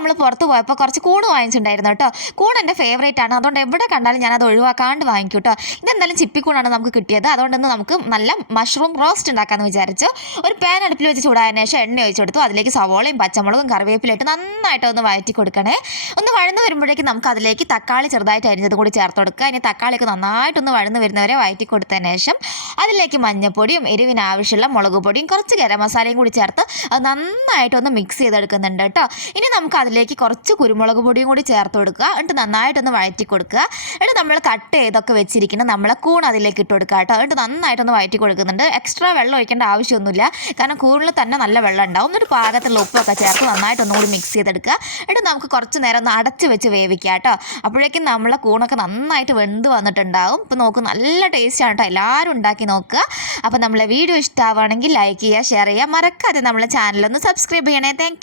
നമ്മൾ പുറത്ത് പോയപ്പോൾ കുറച്ച് കൂണ് വാങ്ങിച്ചിട്ടുണ്ടായിരുന്നു കേട്ടോ. കൂൺ എൻ്റെ ഫേവറേറ്റ് ആണ്, അതുകൊണ്ട് എവിടെ കണ്ടാലും ഞാനത് ഒഴിവാക്കാണ്ട് വാങ്ങിക്കും കേട്ടോ. ഇതെന്തായാലും ചിപ്പിക്കൂണാണ് നമുക്ക് കിട്ടിയത്, അതുകൊണ്ടൊന്ന് നമുക്ക് നല്ല മഷ്റൂം റോസ്റ്റ് ഉണ്ടാക്കാമെന്ന് വിചാരിച്ചു. ഒരു പാൻ അടുപ്പിൽ വെച്ച് ചൂടായതിനു ശേഷം എണ്ണ ഒഴിച്ചു കൊടുത്തു. അതിലേക്ക് സവോളയും പച്ചമുളകും കറിവേപ്പിലിട്ട് നന്നായിട്ട് ഒന്ന് വഴറ്റി കൊടുക്കണേ. ഒന്ന് വഴന്ന് വരുമ്പോഴേക്കും നമുക്ക് അതിലേക്ക് തക്കാളി ചെറുതായിട്ട് അരിഞ്ഞത് കൂടി ചേർത്ത് കൊടുക്കുക. ഇനി തക്കാളിയൊക്കെ നന്നായിട്ടൊന്ന് വഴന്ന് വരുന്നവരെ വഴറ്റി കൊടുത്തതിന് ശേഷം അതിലേക്ക് മഞ്ഞൾപ്പൊടിയും എരിവിന് ആവശ്യമുള്ള മുളക് പൊടിയും കുറച്ച് ഗരം മസാലയും കൂടി ചേർത്ത് അത് നന്നായിട്ടൊന്ന് മിക്സ് ചെയ്തെടുക്കുന്നുണ്ട് കേട്ടോ. ഇനി നമുക്ക് അതിലേക്ക് കുറച്ച് കുരുമുളക് പൊടിയും കൂടി ചേർത്ത് കൊടുക്കുക. എന്നിട്ട് നന്നായിട്ടൊന്ന് വഴറ്റി കൊടുക്കുക. എന്നിട്ട് നമ്മൾ കട്ട് ചെയ്തൊക്കെ വെച്ചിരിക്കുന്ന നമ്മളെ കൂൺ അതിലേക്ക് ഇട്ട് കൊടുക്കുക കേട്ടോ. എന്നിട്ട് നന്നായിട്ടൊന്ന് വഴറ്റി കൊടുക്കുന്നുണ്ട്. എക്സ്ട്രാ വെള്ളം ഒഴിക്കേണ്ട ആവശ്യമൊന്നുമില്ല, കാരണം കൂണിൽ തന്നെ നല്ല വെള്ളം ഉണ്ടാവും. എന്നിട്ട് പാകത്തിലുള്ള ഉപ്പൊക്കെ ചേർത്ത് നന്നായിട്ടൊന്നും കൂടി മിക്സ് ചെയ്തെടുക്കുക. എന്നിട്ട് നമുക്ക് കുറച്ച് നേരം ഒന്ന് അടച്ച് വെച്ച് വേവിക്കുക കേട്ടോ. അപ്പോഴേക്കും നമ്മളെ കൂണൊക്കെ നന്നായിട്ട് വെന്ത് വന്നിട്ടുണ്ടാവും. ഇപ്പോൾ നോക്ക്, നല്ല ടേസ്റ്റാണ് കേട്ടോ. എല്ലാവരും ഉണ്ടാക്കി നോക്കുക. അപ്പോൾ നമ്മളെ വീഡിയോ ഇഷ്ടമാവുകയാണെങ്കിൽ ലൈക്ക് ചെയ്യുക, ഷെയർ ചെയ്യുക, മറക്കാതെ നമ്മളെ ചാനലൊന്ന് സബ്സ്ക്രൈബ് ചെയ്യണേ. താങ്ക്